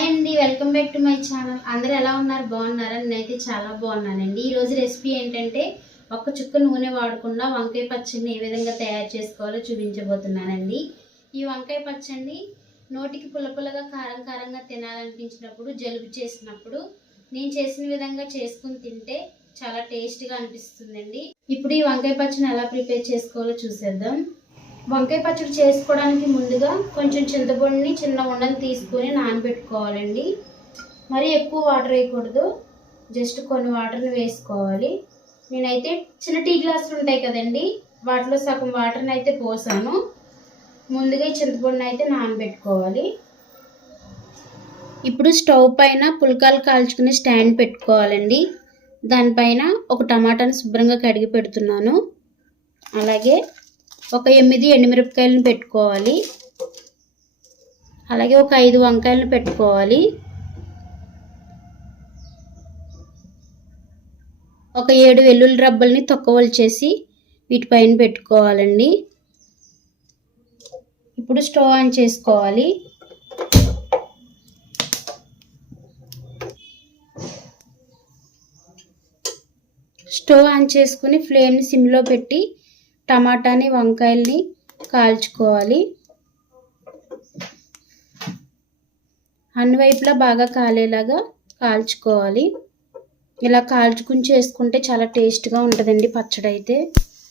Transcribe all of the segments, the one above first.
Hi అండి, welcome back to my channel. అందరూ ఎలా ఉన్నారు? బాగున్నారా? నేనైతే చాలా బాగున్నానండి. ఈరోజు రెసిపీ ఏంటంటే ఒక్క చుక్క నూనె వాడకుండా వంకాయ పచ్చడిని ఏ విధంగా తయారు చేసుకోవాలో చూపించబోతున్నానండి. ఈ వంకాయ పచ్చడిని నోటికి పుల్లపుల్లగా కారం కారంగా తినాలనిపించినప్పుడు, జలుబు చేసినప్పుడు నేను చేసిన విధంగా చేసుకుని తింటే చాలా టేస్ట్గా అనిపిస్తుందండి. ఇప్పుడు ఈ వంకాయ పచ్చడిని ఎలా ప్రిపేర్ చేసుకోవాలో చూసేద్దాం. వంకాయ పచ్చడి చేసుకోవడానికి ముందుగా కొంచెం చింతపండుని చిన్న ఉండలు తీసుకొని నానబెట్టుకోవాలండి. మరి ఎక్కువ వాటర్ వేయకూడదు, జస్ట్ కొన్ని వాటర్ని వేసుకోవాలి. నేనైతే చిన్న టీ గ్లాసులు ఉంటాయి కదండి, వాటిలో సగం వాటర్ని అయితే పోసాను. ముందుగా ఈ చింతపండుని అయితే నానబెట్టుకోవాలి. ఇప్పుడు స్టవ్ పైన పుల్కాలు కాల్చుకునే స్టాండ్ పెట్టుకోవాలండి. దానిపైన ఒక టమాటాని శుభ్రంగా కడిగి పెడుతున్నాను. అలాగే ఒక 8 ఎండుమిరపకాయలను పెట్టుకోవాలి. అలాగే ఒక 5 వంకాయలను పెట్టుకోవాలి. ఒక 7 వెల్లుల్లి రబ్బల్ని తొక్కవలిచేసి వీటిపైన పెట్టుకోవాలండి. ఇప్పుడు స్టవ్ ఆన్ చేసుకోవాలి. స్టవ్ ఆన్ చేసుకుని ఫ్లేమ్ని సిమ్లో పెట్టి టమాటాని వంకాయల్ని కాల్చుకోవాలి. అన్ని వైపులా బాగా కాలేలాగా కాల్చుకోవాలి. ఇలా కాల్చుకుని చేసుకుంటే చాలా టేస్ట్గా ఉంటుందండి పచ్చడి అయితే.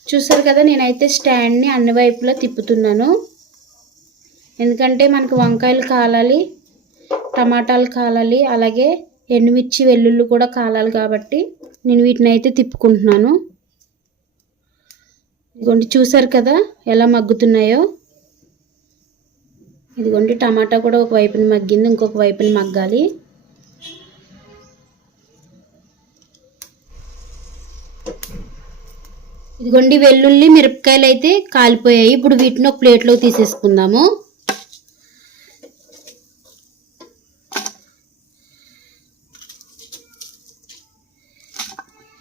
చూసారు కదా, నేనైతే స్టాండ్ని అన్ని వైపులా తిప్పుతున్నాను. ఎందుకంటే మనకు వంకాయలు కాలాలి, టమాటాలు కాలాలి, అలాగే ఎండుమిర్చి వెల్లుల్లి కూడా కాలాలి కాబట్టి నేను వీటిని అయితే తిప్పుకుంటున్నాను. ఇదిగోండి, చూసారు కదా ఎలా మగ్గుతున్నాయో. ఇదిగోండి, టమాటా కూడా ఒక వైపుని మగ్గింది, ఇంకొక వైపుని మగ్గాలి. ఇదిగోండి, వెల్లుల్లి మిరపకాయలు అయితే కాలిపోయాయి. ఇప్పుడు వీటిని ఒక ప్లేట్లోకి తీసేసుకుందాము.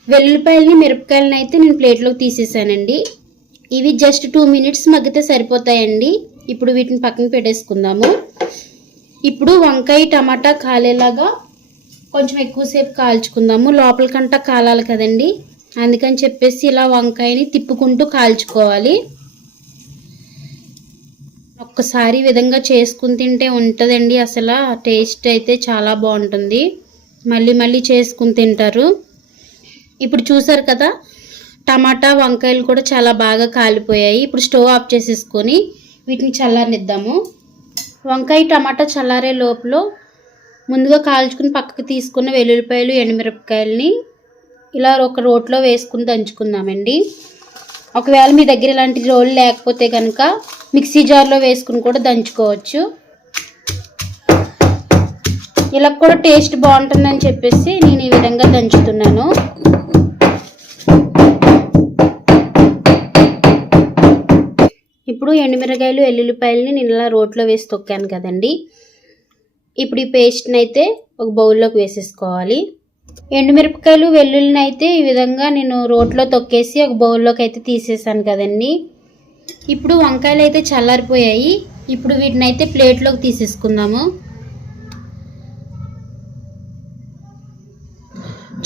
వెల్లుల్లిపాయలని మిరపకాయలని అయితే నేను ప్లేట్లోకి తీసేసానండి. ఇవి జస్ట్ 2 మినిట్స్ మగ్గితే సరిపోతాయండి. ఇప్పుడు వీటిని పక్కన పెట్టేసుకుందాము. ఇప్పుడు వంకాయ టమాటా కాలేలాగా కొంచెం ఎక్కువసేపు కాల్చుకుందాము. లోపలికంటా కాలాలి కదండి, అందుకని చెప్పేసి ఇలా వంకాయని తిప్పుకుంటూ కాల్చుకోవాలి. ఒక్కసారి విధంగా చేసుకుని తింటే ఉంటుందండి, అసలు టేస్ట్ అయితే చాలా బాగుంటుంది. మళ్ళీ మళ్ళీ చేసుకుని తింటారు. ఇప్పుడు చూసారు కదా, టమాటా వంకాయలు కూడా చాలా బాగా కాలిపోయాయి. ఇప్పుడు స్టవ్ ఆఫ్ చేసేసుకొని వీటిని చల్లారనిద్దాము. వంకాయ టమాటా చల్లారే లోపల ముందుగా కాల్చుకుని పక్కకు తీసుకున్న వెల్లుల్లిపాయలు ఎండుమిరపకాయలని ఇలా ఒక రోట్లో వేసుకుని దంచుకుందామండి. ఒకవేళ మీ దగ్గర ఇలాంటి రోళ్ళు లేకపోతే కనుక మిక్సీ జార్లో వేసుకుని కూడా దంచుకోవచ్చు. ఇలా కూడా టేస్ట్ బాగుంటుందని చెప్పేసి నేను ఈ విధంగా దంచుతున్నాను. ఇప్పుడు ఎండుమిరకాయలు వెల్లుల్లిపాయలని నేను ఇలా రోట్లో వేసి తొక్కాను కదండి. ఇప్పుడు ఈ పేస్ట్ని అయితే ఒక బౌల్లోకి వేసేసుకోవాలి. ఎండుమిరపకాయలు వెల్లుల్లిని అయితే ఈ విధంగా నేను రోట్లో తొక్కేసి ఒక బౌల్లోకి అయితే తీసేసాను కదండి. ఇప్పుడు వంకాయలు అయితే చల్లారిపోయాయి. ఇప్పుడు వీటిని అయితే ప్లేట్లోకి తీసేసుకుందాము.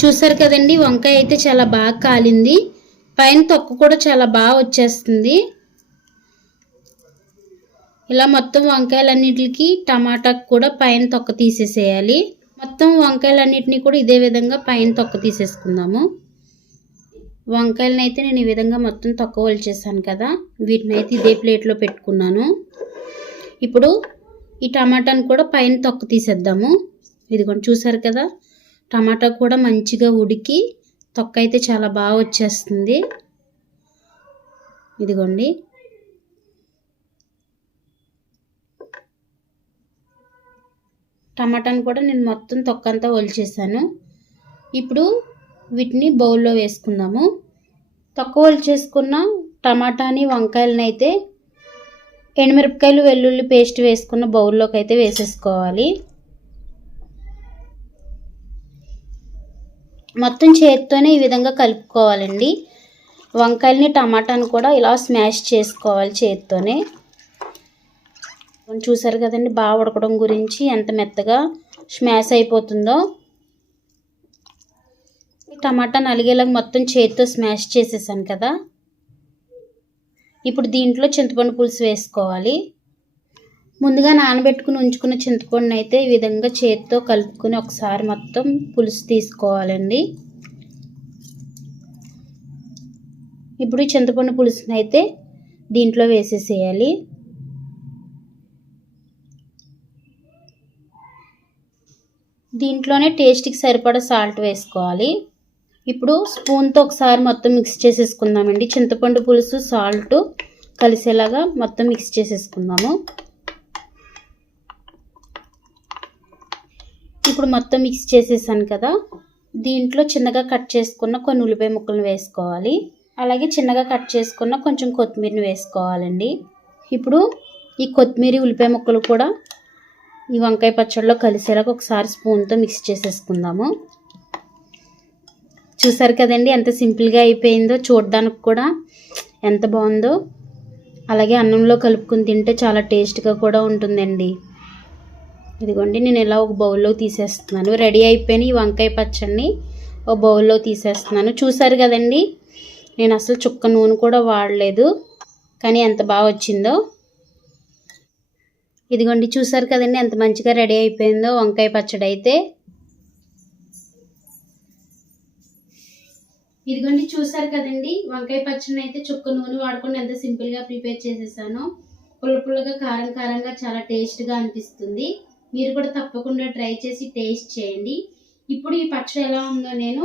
చూసారు కదండి, వంకాయ అయితే చాలా బాగా కాలింది. పైన తొక్క కూడా చాలా బాగా వచ్చేస్తుంది. ఇలా మొత్తం వంకాయలన్నిటికి టమాటాకు కూడా పైన తొక్క తీసేసేయాలి. మొత్తం వంకాయలన్నిటిని కూడా ఇదే విధంగా పైన తొక్క తీసేసుకుందాము. వంకాయలని అయితే నేను ఈ విధంగా మొత్తం తొక్క వలిచేసాను కదా, వీటిని అయితే ఇదే ప్లేట్లో పెట్టుకున్నాను. ఇప్పుడు ఈ టమాటాను కూడా పైన తొక్క తీసేద్దాము. ఇదిగోండి, చూసారు కదా, టమాటా కూడా మంచిగా ఉడికి తొక్క అయితే చాలా బాగా వచ్చేస్తుంది. ఇదిగోండి, టమాటాను కూడా నేను మొత్తం తొక్క అంతా ఒలిచేసాను. ఇప్పుడు వీటిని బౌల్లో వేసుకుందాము. తొక్క ఒలిచేసుకున్న టమాటాని వంకాయలని అయితే ఎండుమిరపకాయలు వెల్లుల్లి పేస్ట్ వేసుకున్న బౌల్లోకి అయితే వేసేసుకోవాలి. మొత్తం చేతితోనే ఈ విధంగా కలుపుకోవాలండి. వంకాయలని టమాటాను కూడా ఇలా స్మాష్ చేసుకోవాలి చేతితోనే. చూసారు కదండి బాగా ఉడకడం గురించి ఎంత మెత్తగా స్మాష్ అయిపోతుందో. టమాటా నలిగేలాగా మొత్తం చేతితో స్మాష్ చేసేసాను కదా. ఇప్పుడు దీంట్లో చింతపండు పులుసు వేసుకోవాలి. ముందుగా నానబెట్టుకుని ఉంచుకున్న చింతపండుని అయితే ఈ విధంగా చేతితో కలుపుకొని ఒకసారి మొత్తం పులుసు తీసుకోవాలండి. ఇప్పుడు చింతపండు పులుసుని అయితే దీంట్లో వేసేసేయాలి. దీంట్లోనే టేస్ట్కి సరిపడా సాల్ట్ వేసుకోవాలి. ఇప్పుడు స్పూన్తో ఒకసారి మొత్తం మిక్స్ చేసేసుకుందామండి. చింతపండు పులుసు సాల్ట్ కలిసేలాగా మొత్తం మిక్స్ చేసేసుకుందాము. ఇప్పుడు మొత్తం మిక్స్ చేసేసాను కదా. దీంట్లో చిన్నగా కట్ చేసుకున్న కొన్ని ఉల్లిపాయ ముక్కలను వేసుకోవాలి. అలాగే చిన్నగా కట్ చేసుకున్న కొంచెం కొత్తిమీరని వేసుకోవాలండి. ఇప్పుడు ఈ కొత్తిమీర ఉల్లిపాయ ముక్కలు కూడా ఈ వంకాయ పచ్చడిలో కలిసేలాగా ఒకసారి స్పూన్తో మిక్స్ చేసేసుకుందాము. చూసారు కదండి ఎంత సింపుల్గా అయిపోయిందో. చూడడానికి కూడా ఎంత బాగుందో. అలాగే అన్నంలో కలుపుకుని తింటే చాలా టేస్ట్గా కూడా ఉంటుందండి. ఇదిగోండి నేను ఇలా ఒక బౌల్లో తీసేస్తున్నాను. రెడీ అయిపోయిన ఈ వంకాయ పచ్చడిని ఒక బౌల్లో తీసేస్తున్నాను. చూసారు కదండి నేను అసలు చుక్క నూనె కూడా వాడలేదు, కానీ ఎంత బాగా వచ్చిందో. ఇదిగోండి చూసారు కదండి ఎంత మంచిగా రెడీ అయిపోయిందో వంకాయ పచ్చడి అయితే. ఇదిగోండి చూసారు కదండి వంకాయ పచ్చడిని అయితే చుక్క నూనె వాడుకొని ఎంత సింపుల్గా ప్రిపేర్ చేసేసాను. పుల్ల పుల్లగా కారం కారంగా చాలా టేస్ట్గా అనిపిస్తుంది. మీరు కూడా తప్పకుండా ట్రై చేసి టేస్ట్ చేయండి. ఇప్పుడు ఈ పచ్చడి ఎలా ఉందో నేను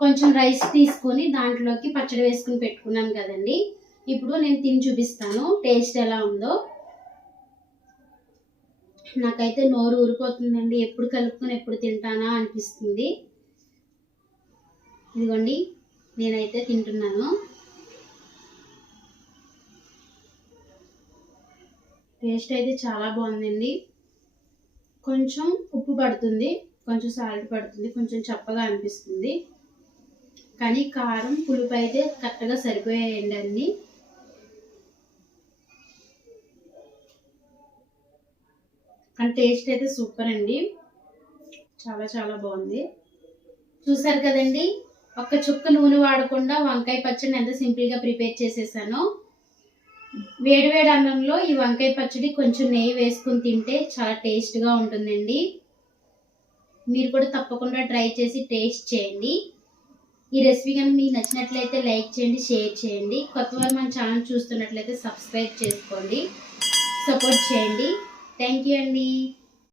కొంచెం రైస్ తీసుకొని దాంట్లోకి పచ్చడి వేసుకుని పెట్టుకున్నాను కదండి. ఇప్పుడు నేను తిని చూపిస్తాను టేస్ట్ ఎలా ఉందో. నాకైతే నోరు ఊరిపోతుందండి. ఎప్పుడు కలుపుకొని ఎప్పుడు తింటానా అనిపిస్తుంది. ఇదిగోండి నేనైతే తింటున్నాను. టేస్ట్ అయితే చాలా బాగుందండి. కొంచెం ఉప్పు పడుతుంది, కొంచెం సాల్ట్ పడుతుంది, కొంచెం చప్పగా అనిపిస్తుంది. కానీ కారం పులుపు అయితే కరెక్ట్గా సరిపోయాయండి అన్నీ. కానీ టేస్ట్ అయితే సూపర్ అండి. చాలా చాలా బాగుంది. చూసారు కదండి ఒక్క చుక్క నూనె వాడకుండా వంకాయ పచ్చడిని ఎంత సింపుల్గా ప్రిపేర్ చేసేసానో. వేడివేడి అన్నంలో ఈ వంకాయ పచ్చడి కొంచెం నెయ్యి వేసుకుని తింటే చాలా టేస్ట్గా ఉంటుందండి. మీరు కూడా తప్పకుండా ట్రై చేసి టేస్ట్ చేయండి. ఈ రెసిపీ కనుక మీకు నచ్చినట్లయితే లైక్ చేయండి, షేర్ చేయండి. కొత్తవారు మన ఛానల్ చూస్తున్నట్లయితే సబ్స్క్రైబ్ చేసుకోండి, సపోర్ట్ చేయండి. థ్యాంక్ యూ అండి.